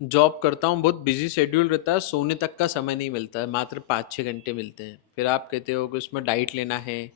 Job करता हूँ, बहुत बिजी शेड्यूल रहता है, सोने तक का समय नहीं मिलता है, मात्र 5-6 घंटे मिलते हैं। फिर आप कहते हो कि उसमें डाइट लेना है,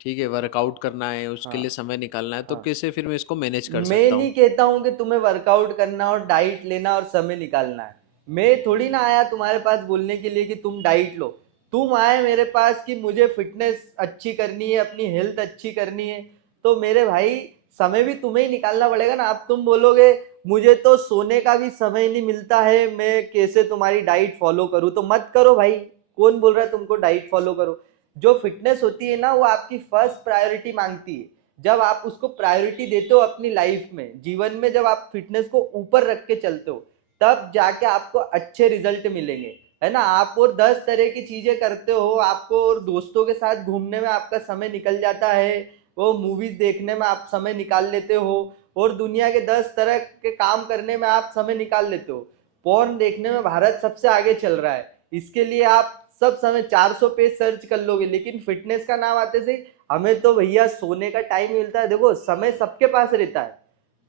ठीक है, वर्कआउट करना है, उसके लिए हाँ समय निकालना है, तो हाँ। कैसे फिर मैं इसको मैनेज कर मैं सकता नहीं हूँ? कहता हूँ कि तुम्हें वर्कआउट करना और डाइट लेना और समय निकालना है। मैं थोड़ी ना आया तुम्हारे पास बोलने के लिए कि तुम डाइट लो। तुम आए मेरे पास कि मुझे फिटनेस अच्छी करनी है, अपनी हेल्थ अच्छी करनी है। तो मेरे भाई, समय भी तुम्हें ही निकालना पड़ेगा ना। अब तुम बोलोगे मुझे तो सोने का भी समय नहीं मिलता है, मैं कैसे तुम्हारी डाइट फॉलो करूँ? तो मत करो भाई। कौन बोल रहा है तुमको डाइट फॉलो करो? जो फिटनेस होती है ना, वो आपकी फर्स्ट प्रायोरिटी मांगती है। जब आप उसको प्रायोरिटी देते हो अपनी लाइफ में, जीवन में, जब आप फिटनेस को ऊपर रख के चलते हो, तब जाके आपको अच्छे रिजल्ट मिलेंगे। है ना? आप और 10 तरह की चीजें करते हो, आपको और दोस्तों के साथ घूमने में आपका समय निकल जाता है, वो मूवीज देखने में आप समय निकाल लेते हो, और दुनिया के 10 तरह के काम करने में आप समय निकाल लेते हो। पॉर्न देखने में भारत सबसे आगे चल रहा है, इसके लिए आप सब समय 400 पेज सर्च कर लोगे, लेकिन फिटनेस का नाम आते से हमें तो भैया सोने का टाइम मिलता है। देखो, समय सबके पास रहता है,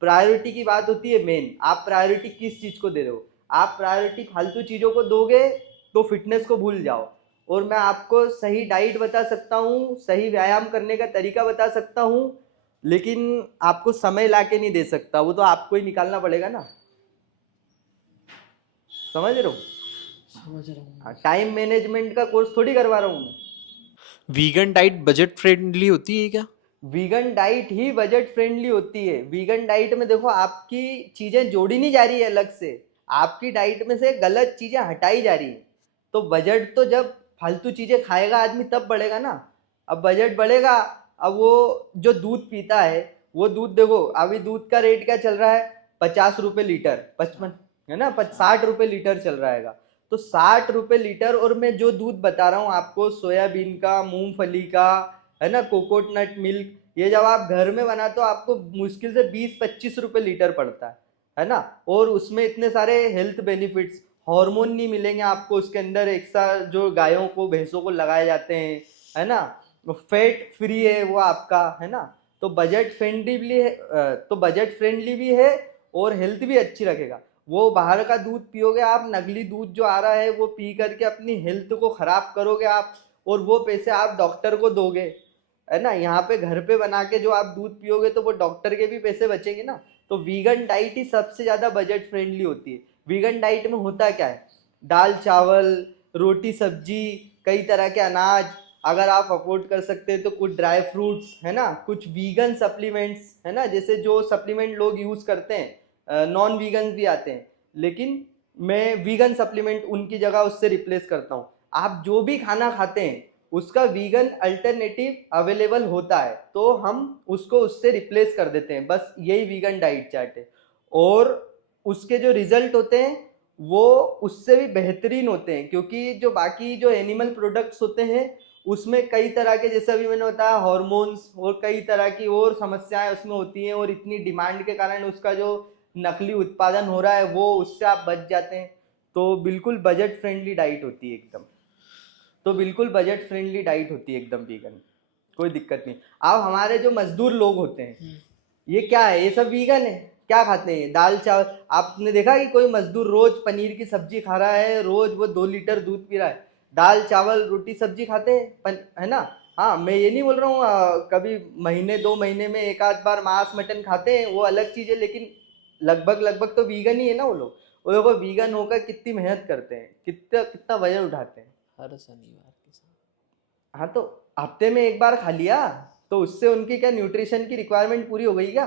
प्रायोरिटी की बात होती है मेन। आप प्रायोरिटी किस चीज को दे रहे हो? आप प्रायोरिटी फालतू चीजों को दोगे तो फिटनेस को भूल जाओ। और मैं आपको सही डाइट बता सकता हूँ, सही व्यायाम करने का तरीका बता सकता हूँ, लेकिन आपको समय ला के नहीं दे सकता, वो तो आपको ही निकालना पड़ेगा ना। समझ रहे हो? समझ रहा हूँ। टाइम मैनेजमेंट का कोर्स थोड़ी करवा रहा हूँ मैं। वीगन डाइट बजट फ्रेंडली होती है क्या? वीगन डाइट ही बजट फ्रेंडली होती है। वीगन डाइट में देखो, आपकी चीजें जोड़ी नहीं जा रही है अलग से, आपकी डाइट में से गलत चीजें हटाई जा रही है। तो बजट तो जब फालतू चीजें खाएगा आदमी तब बढ़ेगा ना। अब बजट बढ़ेगा। अब वो जो दूध पीता है, वो दूध देखो, अभी दूध का रेट क्या चल रहा है? 50 रुपए लीटर, 55, साठ। है ना? साठ। 60 रुपए लीटर चल रहा है। तो 60 रुपए लीटर, और मैं जो दूध बता रहा हूँ आपको, सोयाबीन का, मूंगफली का, है ना, कोकोनट मिल्क, ये जब आप घर में बनाते हो आपको मुश्किल से 20-25 रुपए लीटर पड़ता है ना? और उसमें इतने सारे हेल्थ बेनिफिट्स, हार्मोन नहीं मिलेंगे आपको उसके अंदर एक्स्ट्रा, जो गायों को, भैंसों को लगाए जाते हैं, है ना? फैट फ्री है वो आपका, है ना? तो बजट फ्रेंडली भी है, तो बजट फ्रेंडली भी है, और हेल्थ भी अच्छी रखेगा। वो बाहर का दूध पियोगे आप, नकली दूध जो आ रहा है, वो पी करके अपनी हेल्थ को खराब करोगे आप, और वो पैसे आप डॉक्टर को दोगे। है ना? यहाँ पे घर पे बना के जो आप दूध पियोगे तो वो डॉक्टर के भी पैसे बचेंगे ना। तो वीगन डाइट ही सबसे ज्यादा बजट फ्रेंडली होती है। वीगन डाइट में होता क्या है? दाल चावल, रोटी सब्जी, कई तरह के अनाज, अगर आप अफोर्ड कर सकते हैं तो कुछ ड्राई फ्रूट्स, है ना, कुछ वीगन सप्लीमेंट्स, है ना, जैसे जो सप्लीमेंट लोग यूज करते हैं, नॉन वीगन भी आते हैं, लेकिन मैं वीगन सप्लीमेंट उनकी जगह उससे रिप्लेस करता हूँ। आप जो भी खाना खाते हैं उसका वीगन अल्टरनेटिव अवेलेबल होता है, तो हम उसको उससे रिप्लेस कर देते हैं। बस यही वीगन डाइट चार्ट है। और उसके जो रिजल्ट होते हैं वो उससे भी बेहतरीन होते हैं, क्योंकि जो बाकी जो एनिमल प्रोडक्ट्स होते हैं उसमें कई तरह के, जैसे अभी मैंने बताया, हॉर्मोन्स और कई तरह की और समस्याएं उसमें होती हैं, और इतनी डिमांड के कारण उसका जो नकली उत्पादन हो रहा है वो, उससे आप बच जाते हैं। तो बिल्कुल बजट फ्रेंडली डाइट होती है एकदम। तो बिल्कुल बजट फ्रेंडली डाइट होती है एकदम वीगन। कोई दिक्कत नहीं। अब हमारे जो मजदूर लोग होते हैं, ये क्या है? ये सब वीगन है। क्या खाते हैं? दाल चावल। आपने देखा कि कोई मजदूर रोज पनीर की सब्जी खा रहा है, रोज वो 2 लीटर दूध पी रहा है? दाल चावल रोटी सब्जी खाते हैं, है ना? हाँ, मैं ये नहीं बोल रहा हूँ कभी महीने 2 महीने में एक आध बार मांस मटन खाते हैं, वो अलग चीज है, लेकिन लगभग लगभग तो वीगन ही है ना वो लोग। वो देखो वीगन होकर कितनी मेहनत करते हैं, कितना कितना वजन उठाते हैं। हर शनिवार के साथ। हाँ, तो हफ्ते में एक बार खा लिया तो उससे उनकी क्या न्यूट्रिशन की रिक्वायरमेंट पूरी हो गई क्या?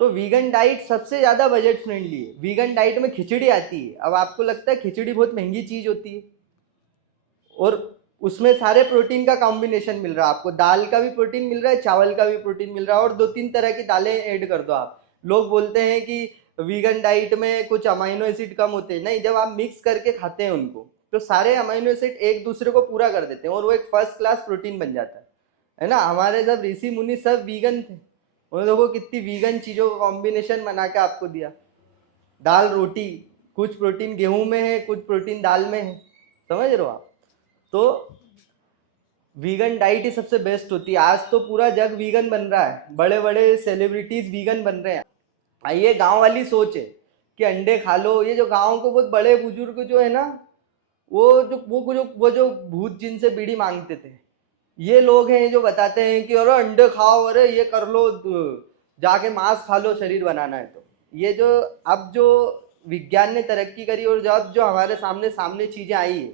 तो वीगन डाइट सबसे ज्यादा बजट फ्रेंडली है। वीगन डाइट में खिचड़ी आती है। अब आपको लगता है खिचड़ी बहुत महंगी चीज होती है, और उसमें सारे प्रोटीन का कॉम्बिनेशन मिल रहा है आपको, दाल का भी प्रोटीन मिल रहा है, चावल का भी प्रोटीन मिल रहा है, और 2-3 तरह की दालें ऐड कर दो आप। लोग बोलते हैं कि वीगन डाइट में कुछ अमाइनो एसिड कम होते हैं। नहीं, जब आप मिक्स करके खाते हैं उनको, तो सारे अमाइनो एसिड एक दूसरे को पूरा कर देते हैं, और वो एक फर्स्ट क्लास प्रोटीन बन जाता है ना? हमारे सब ऋषि मुनि सब वीगन थे, उन लोगों को कितनी वीगन चीजों का कॉम्बिनेशन बना के आपको दिया। दाल रोटी, कुछ प्रोटीन गेहूं में है, कुछ प्रोटीन दाल में है। समझ रहे हो आप? तो वीगन डाइट ही सबसे बेस्ट होती है। आज तो पूरा जग वीगन बन रहा है, बड़े बड़े सेलिब्रिटीज वीगन बन रहे हैं। ये गांव वाली सोच है। कि अंडे खा लो। ये जो गाँव के बहुत बड़े बुजुर्ग जो है ना, वो जो भूत जिनसे बीड़ी मांगते थे, ये लोग हैं जो बताते हैं कि अरे अंडे खाओ, अरे ये कर लो, जाके मांस खा लो, शरीर बनाना है। तो ये जो अब जो विज्ञान ने तरक्की करी और जब जो हमारे सामने सामने चीजें आई है,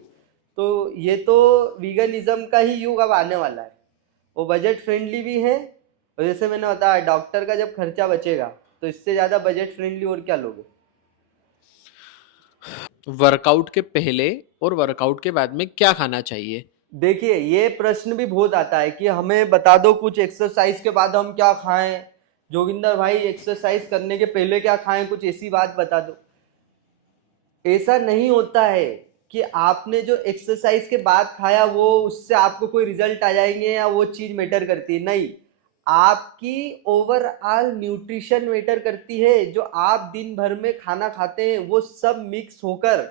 तो ये तो वीगनिज्म का ही युग अब आने वाला है। वो बजट फ्रेंडली भी है, और जैसे मैंने बताया डॉक्टर का जब खर्चा बचेगा, तो इससे ज्यादा बजट फ्रेंडली और क्या लोगे। वर्कआउट के पहले और वर्कआउट के बाद में क्या खाना चाहिए? देखिए ये प्रश्न भी बहुत आता है कि हमें बता दो कुछ एक्सरसाइज के बाद हम क्या खाएं, जोगिंदर भाई एक्सरसाइज करने के पहले क्या खाएं, कुछ ऐसी बात बता दो। ऐसा नहीं होता है कि आपने जो एक्सरसाइज के बाद खाया वो उससे आपको कोई रिजल्ट आ जाएंगे या वो चीज मैटर करती है, नहीं। आपकी ओवरऑल न्यूट्रिशन मैटर करती है। जो आप दिन भर में खाना खाते हैं वो सब मिक्स होकर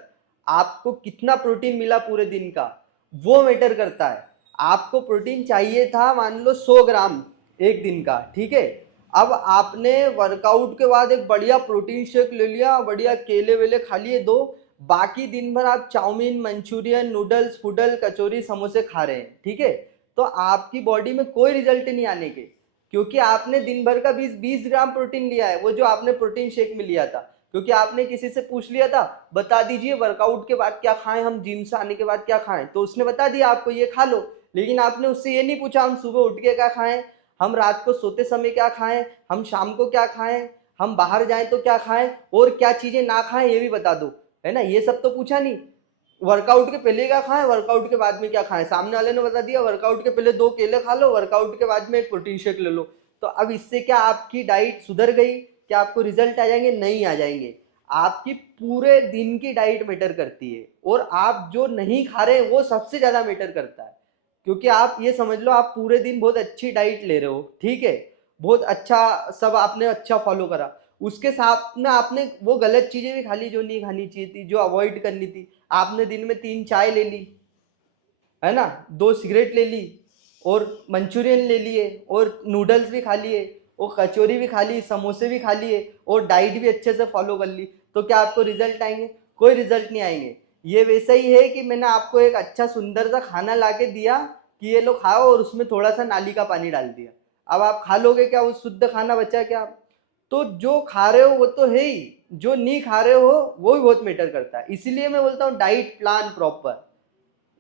आपको कितना प्रोटीन मिला पूरे दिन का, वो मैटर करता है। आपको प्रोटीन चाहिए था मान लो 100 ग्राम एक दिन का, ठीक है। अब आपने वर्कआउट के बाद एक बढ़िया प्रोटीन शेक ले लिया, बढ़िया केले वेले खा लिए दो, बाकी दिन भर आप चाउमीन मंचूरियन नूडल्स फूडल कचौरी समोसे खा रहे हैं, ठीक है। तो आपकी बॉडी में कोई रिजल्ट नहीं आने के, क्योंकि आपने दिन भर का 20-20 ग्राम प्रोटीन लिया है, वो जो आपने प्रोटीन शेक में लिया था। क्योंकि आपने किसी से पूछ लिया था बता दीजिए वर्कआउट के बाद क्या खाएं, हम जिम से आने के बाद क्या खाएं, तो उसने बता दिया आपको ये खा लो। लेकिन आपने उससे ये नहीं पूछा हम सुबह उठ के क्या खाएं, हम रात को सोते समय क्या खाएं, हम शाम को क्या खाएं, हम बाहर जाएं तो क्या खाएं, और क्या चीजें ना खाएं ये भी बता दो, है ना। ये सब तो पूछा नहीं। वर्कआउट के पहले क्या खाएं, वर्कआउट के बाद में क्या खाएं, सामने वाले ने बता दिया वर्कआउट के पहले 2 केले खा लो, वर्कआउट के बाद में एक प्रोटीन शेक ले लो। तो अब इससे क्या आपकी डाइट सुधर गई, क्या आपको रिजल्ट आ जाएंगे, नहीं आ जाएंगे। आपकी पूरे दिन की डाइट मैटर करती है, और आप जो नहीं खा रहे वो सबसे ज्यादा मैटर करता है। क्योंकि आप ये समझ लो आप पूरे दिन बहुत अच्छी डाइट ले रहे हो, ठीक है, बहुत अच्छा सब आपने अच्छा फॉलो करा, उसके साथ में आपने वो गलत चीजें भी खा ली जो नहीं खानी चाहिए थी, जो अवॉइड करनी थी। आपने दिन में 3 चाय ले ली, है ना, 2 सिगरेट ले ली, और मंचूरियन ले लिए, और नूडल्स भी खा लिए, और कचौरी भी खा ली, समोसे भी खा लिए, और डाइट भी अच्छे से फॉलो कर ली, तो क्या आपको रिजल्ट आएंगे? कोई रिजल्ट नहीं आएंगे। ये वैसा ही है कि मैंने आपको एक अच्छा सुंदर सा खाना ला के दिया कि ये लो खाओ, और उसमें थोड़ा सा नाली का पानी डाल दिया, अब आप खा लोगे क्या? वो शुद्ध खाना बचा क्या? तो जो खा रहे हो वो तो है ही, जो नहीं खा रहे हो वो भी बहुत मैटर करता है। इसीलिए मैं बोलता हूँ डाइट प्लान प्रॉपर।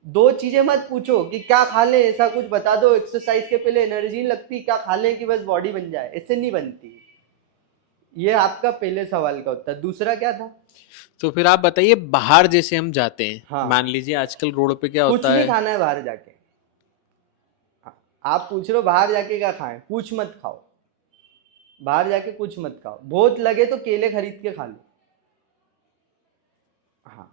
2 चीजें मत पूछो कि क्या खा लें, ऐसा कुछ बता दो एक्सरसाइज के पहले एनर्जी नहीं लगती, क्या खा लें कि बस बॉडी बन जाए, ऐसे नहीं बनती। ये आपका पहले सवाल का उत्तर। दूसरा क्या था? तो फिर आप बताइए, बाहर जैसे हम जाते हैं, मान हाँ, लीजिए आजकल रोड पे क्या कुछ होता नहीं है। खाना है बाहर जाके। हाँ, आप पूछ रहे हो बाहर जाके क्या खाएं, कुछ मत खाओ। बाहर जाके कुछ मत खाओ, बहुत लगे तो केले खरीद के खा लो। हाँ।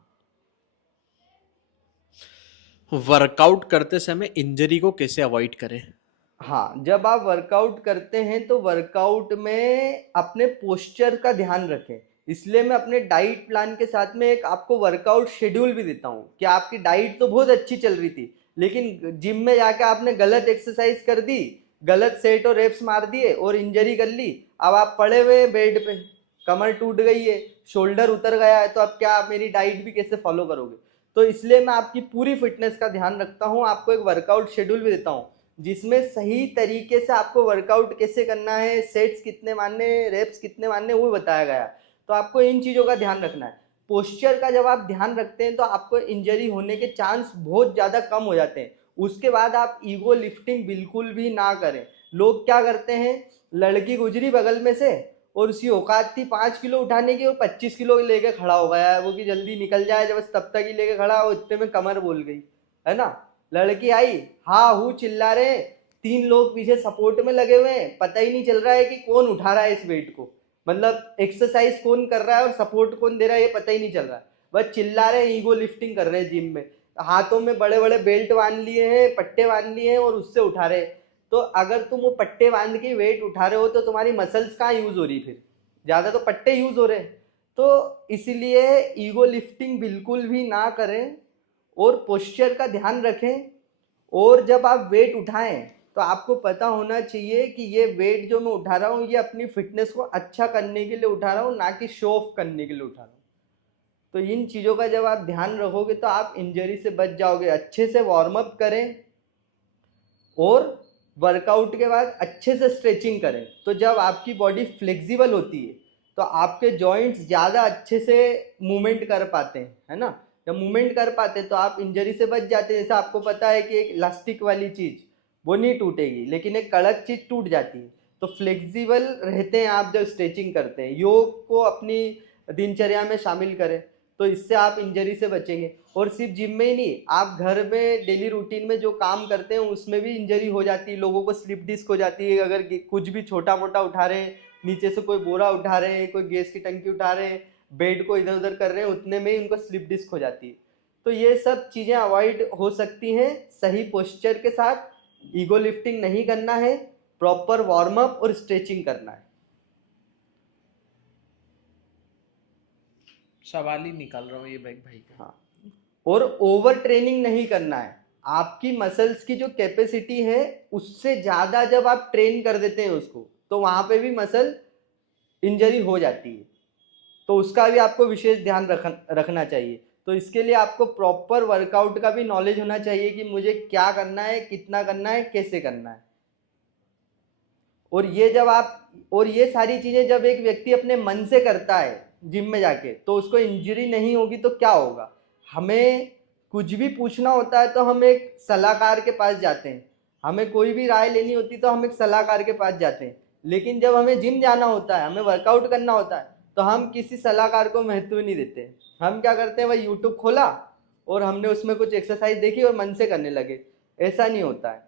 वर्कआउट करते समय इंजरी को कैसे अवॉइड करें? हाँ, जब आप वर्कआउट करते हैं तो वर्कआउट में अपने पोस्चर का ध्यान रखें। इसलिए मैं अपने डाइट प्लान के साथ में एक आपको वर्कआउट शेड्यूल भी देता हूँ कि आपकी डाइट तो बहुत अच्छी चल रही थी, लेकिन जिम में जाके आपने गलत एक्सरसाइज कर दी, गलत सेट और रेप्स मार दिए और इंजरी कर ली। अब आप पड़े हुए हैं बेड पे, कमर टूट गई है, शोल्डर उतर गया है, तो अब क्या आप मेरी डाइट भी कैसे फॉलो करोगे? तो इसलिए मैं आपकी पूरी फिटनेस का ध्यान रखता हूँ, आपको एक वर्कआउट शेड्यूल भी देता हूँ जिसमें सही तरीके से आपको वर्कआउट कैसे करना है, सेट्स कितने मारने, रेप्स कितने मारने, वो बताया गया। तो आपको इन चीज़ों का ध्यान रखना है। पोस्चर का जब आप ध्यान रखते हैं तो आपको इंजरी होने के चांस बहुत ज़्यादा कम हो जाते हैं। उसके बाद आप ईगो लिफ्टिंग बिल्कुल भी ना करें। लोग क्या करते हैं, लड़की गुजरी बगल में से और उसकी औकात थी 5 किलो उठाने की, और 25 किलो लेके खड़ा हो गया है, वो कि जल्दी निकल जाए, जब बस तब तक ही लेके खड़ा हो, इतने में कमर बोल गई, है ना। लड़की आई, हाँ हूँ चिल्ला रहे हैं, 3 लोग पीछे सपोर्ट में लगे हुए हैं, पता ही नहीं चल रहा है कि कौन उठा रहा है इस वेट को, मतलब एक्सरसाइज कौन कर रहा है और सपोर्ट कौन दे रहा है ये पता ही नहीं चल रहा है। बस चिल्ला रहे हैं, ईगो लिफ्टिंग कर रहे हैं जिम में, हाथों में बड़े बड़े बेल्ट बांध लिए हैं, पट्टे बांध लिए हैं और उससे उठा रहे हैं। तो अगर तुम वो पट्टे बांध के वेट उठा रहे हो तो तुम्हारी मसल्स कहाँ यूज हो रही, फिर ज्यादा तो पट्टे यूज हो रहे हैं। तो इसलिए ईगो लिफ्टिंग बिल्कुल भी ना करें और पोस्चर का ध्यान रखें। और जब आप वेट उठाएं तो आपको पता होना चाहिए कि ये वेट जो मैं उठा रहा हूँ ये अपनी फिटनेस को अच्छा करने के लिए उठा रहा हूँ, ना कि शो ऑफ करने के लिए उठा रहा हूँ। तो इन चीज़ों का जब आप ध्यान रखोगे तो आप इंजरी से बच जाओगे। अच्छे से वार्म अप करें और वर्कआउट के बाद अच्छे से स्ट्रेचिंग करें। तो जब आपकी बॉडी फ्लेक्सिबल होती है तो आपके जॉइंट्स ज़्यादा अच्छे से मूवमेंट कर पाते हैं, है ना। जब मूवमेंट कर पाते हैं तो आप इंजरी से बच जाते हैं। जैसे आपको पता है कि एक इलास्टिक वाली चीज़ वो नहीं टूटेगी, लेकिन एक कड़क चीज़ टूट जाती है। तो फ्लेक्सिबल रहते हैं आप जब स्ट्रेचिंग करते हैं। योग को अपनी दिनचर्या में शामिल करें तो इससे आप इंजरी से बचेंगे। और सिर्फ जिम में ही नहीं, आप घर में डेली रूटीन में जो काम करते हैं उसमें भी इंजरी हो जाती है। लोगों को स्लिप डिस्क हो जाती है, अगर कुछ भी छोटा मोटा उठा रहे हैं, नीचे से कोई बोरा उठा रहे हैं, कोई गैस की टंकी उठा रहे हैं, बेड को इधर उधर कर रहे हैं, उतने में ही उनको स्लिप डिस्क हो जाती है। तो ये सब चीज़ें अवॉइड हो सकती हैं सही पोस्चर के साथ। ईगो लिफ्टिंग नहीं करना है, प्रॉपर वार्म अप और स्ट्रेचिंग करना है। सवाल ही निकाल रहा हूँ ये भाई का। हाँ, और ओवर ट्रेनिंग नहीं करना है। आपकी मसल्स की जो कैपेसिटी है उससे ज़्यादा जब आप ट्रेन कर देते हैं उसको, तो वहाँ पे भी मसल इंजरी हो जाती है। तो उसका भी आपको विशेष ध्यान रखना चाहिए। तो इसके लिए आपको प्रॉपर वर्कआउट का भी नॉलेज होना चाहिए कि मुझे क्या करना है, कितना करना है, कैसे करना है। और ये सारी चीज़ें जब एक व्यक्ति अपने मन से करता है जिम में जाके, तो उसको इंजरी नहीं होगी। तो क्या होगा, हमें कुछ भी पूछना होता है तो हम एक सलाहकार के पास जाते हैं। हमें कोई भी राय लेनी होती तो हम एक सलाहकार के पास जाते हैं। लेकिन जब हमें जिम जाना होता है, हमें वर्कआउट करना होता है, तो हम किसी सलाहकार को महत्व नहीं देते। हम क्या करते हैं, वही यूट्यूब खोला और हमने उसमें कुछ एक्सरसाइज देखी और मन से करने लगे। ऐसा नहीं होता है।